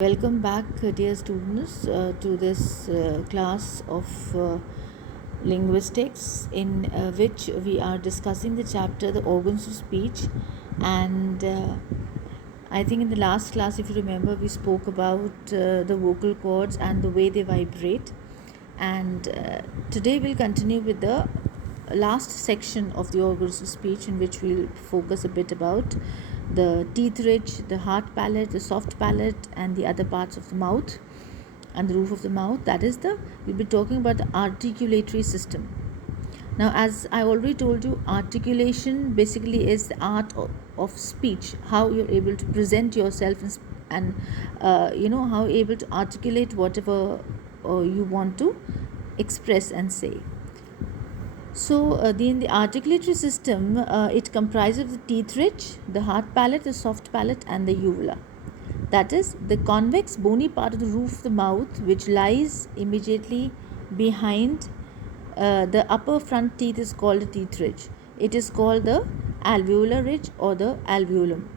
Welcome back, dear students, to this class of linguistics, in which we are discussing the chapter The Organs of Speech. And I think in the last class, if you remember, we spoke about the vocal cords and the way they vibrate. And today we'll continue with the last section of the organs of speech, in which we'll focus a bit about the teeth ridge, the hard palate, the soft palate, and the other parts of the mouth and the roof of the mouth. We'll be talking about the articulatory system. Now, as I already told you, articulation basically is the art of speech, how you're able to present yourself and how you're able to articulate whatever you want to express and say. So, in the articulatory system, it comprises of the teeth ridge, the hard palate, the soft palate, and the uvula. That is, the convex bony part of the roof of the mouth, which lies immediately behind the upper front teeth, is called the teeth ridge. It is called the alveolar ridge or the alveolum.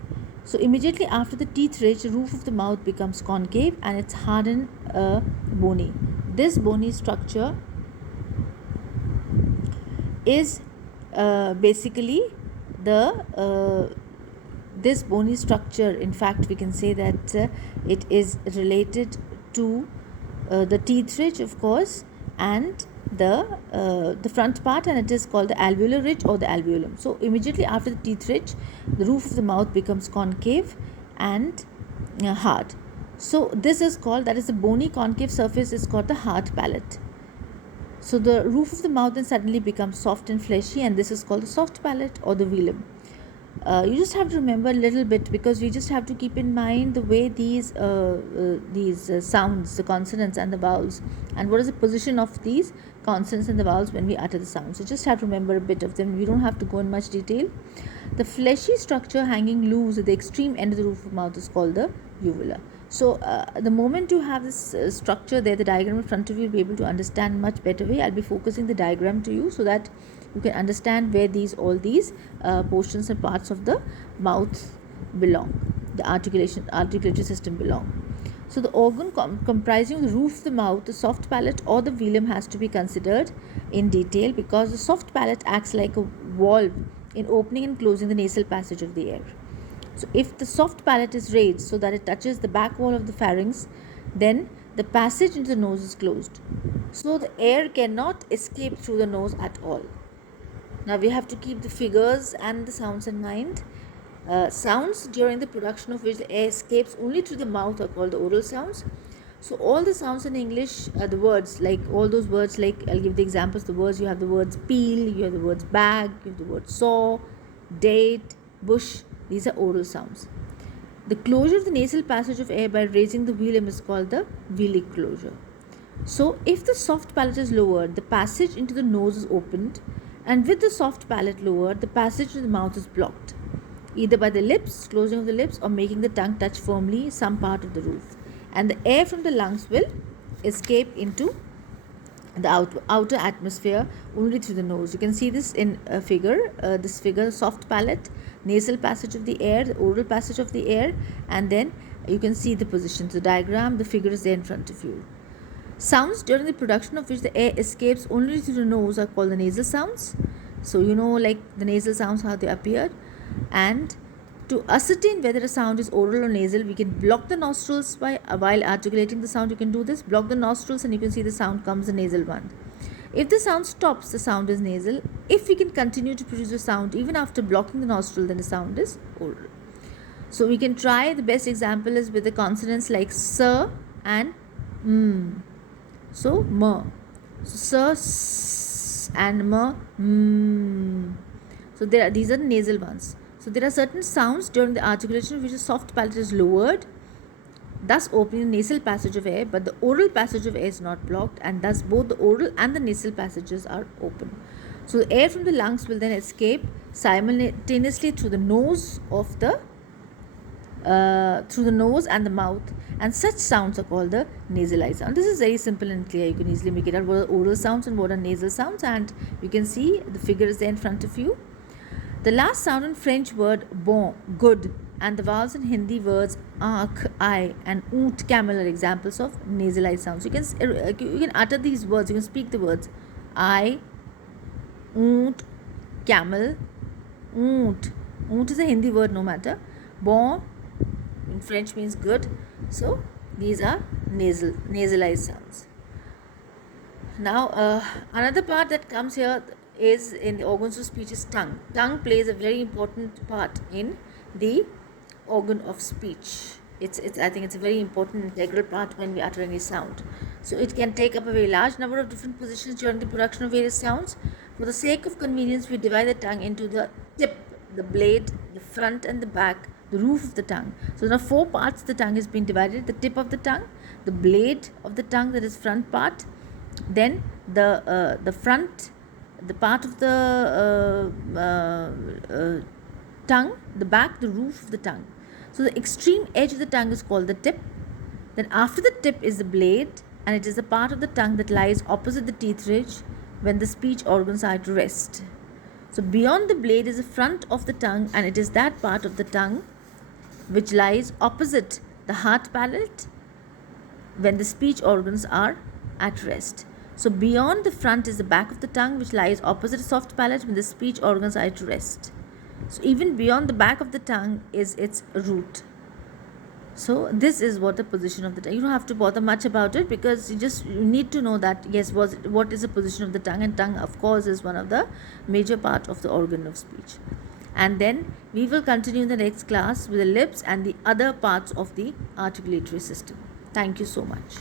So, immediately after the teeth ridge, the roof of the mouth becomes concave and it's hard and bony. This bony structure is basically this bony structure. In fact, we can say that it is related to the teeth ridge, of course, and the front part, and it is called the alveolar ridge or the alveolum. So immediately after the teeth ridge, the roof of the mouth becomes concave and hard. So this is called, that is, the bony concave surface is called the hard palate. So the roof of the mouth then suddenly becomes soft and fleshy, and this is called the soft palate or the velum. You just have to remember a little bit, because we just have to keep in mind the way these sounds, the consonants and the vowels, and what is the position of these consonants and the vowels when we utter the sounds. So just have to remember a bit of them. We don't have to go in much detail. The fleshy structure hanging loose at the extreme end of the roof of the mouth is called the uvula. So the moment you have this structure there, the diagram in front of you, you'll be able to understand much better way. I'll be focusing the diagram to you so that you can understand where all these portions and parts of the mouth belong, the articulatory system belong. So the organ comprising the roof of the mouth, the soft palate or the velum, has to be considered in detail, because the soft palate acts like a valve in opening and closing the nasal passage of the air. So if the soft palate is raised so that it touches the back wall of the pharynx, then the passage into the nose is closed. So the air cannot escape through the nose at all. Now we have to keep the figures and the sounds in mind. Sounds during the production of which the air escapes only through the mouth are called the oral sounds. So all the sounds in English, the words, like all those words, like I'll give the examples. The words, you have the words peel, you have the words bag, you have the word saw, date, bush. These are oral sounds. The closure of the nasal passage of air by raising the velum is called the Wheelie Closure. So if the soft palate is lowered, the passage into the nose is opened, and with the soft palate lowered, the passage to the mouth is blocked, either by the lips, closing of the lips, or making the tongue touch firmly some part of the roof, and the air from the lungs will escape into the outer atmosphere only through the nose. You can see this in a figure. This figure, soft palate, nasal passage of the air, the oral passage of the air, and then you can see the positions. The diagram, the figure is there in front of you. Sounds during the production of which the air escapes only through the nose are called the nasal sounds. So like the nasal sounds, how they appear. And to ascertain whether a sound is oral or nasal, we can block the nostrils while articulating the sound. You can do this, block the nostrils, and you can see the sound comes, the nasal one. If the sound stops, the sound is nasal. If we can continue to produce a sound even after blocking the nostril, then the sound is oral. So we can try. The best example is with the consonants like sir and m. So m. So sir, s, and m. So these are the nasal ones. So there are certain sounds during the articulation in which the soft palate is lowered, thus opening the nasal passage of air, but the oral passage of air is not blocked, and thus both the oral and the nasal passages are open. So the air from the lungs will then escape simultaneously through the nose and the mouth, and such sounds are called the nasalized sound. This is very simple and clear. You can easily make it out what are oral sounds and what are nasal sounds, and you can see the figure is there in front of you. The last sound in French word bon, good, And the vowels in Hindi words aankh, I, and oont, camel are examples of nasalized sounds. You can utter these words. You can speak the words I, oont, camel, oont. Oont is a Hindi word, no matter. Bon in French means good. So these are nasalized sounds. Now, another part that comes here is in the organs of speech is tongue. Tongue plays a very important part in the organ of speech. I think it's a very important integral part when we utter any sound. So it can take up a very large number of different positions during the production of various sounds. For the sake of convenience, we divide the tongue into the tip, the blade, the front and the back, the roof of the tongue. So there are 4 parts the tongue has been divided: the tip of the tongue, the blade of the tongue, that is front part, then the front, the part of the tongue, the back, the roof of the tongue. So the extreme edge of the tongue is called the tip. Then after the tip is the blade, and it is the part of the tongue that lies opposite the teeth ridge when the speech organs are at rest. So beyond the blade is the front of the tongue, and it is that part of the tongue which lies opposite the hard palate when the speech organs are at rest. So beyond the front is the back of the tongue, which lies opposite the soft palate when the speech organs are at rest. So even beyond the back of the tongue is its root. So this is what the position of the tongue. You don't have to bother much about it, because you need to know that yes, what is the position of the tongue, and tongue of course is one of the major part of the organ of speech. And then we will continue in the next class with the lips and the other parts of the articulatory system. Thank you so much.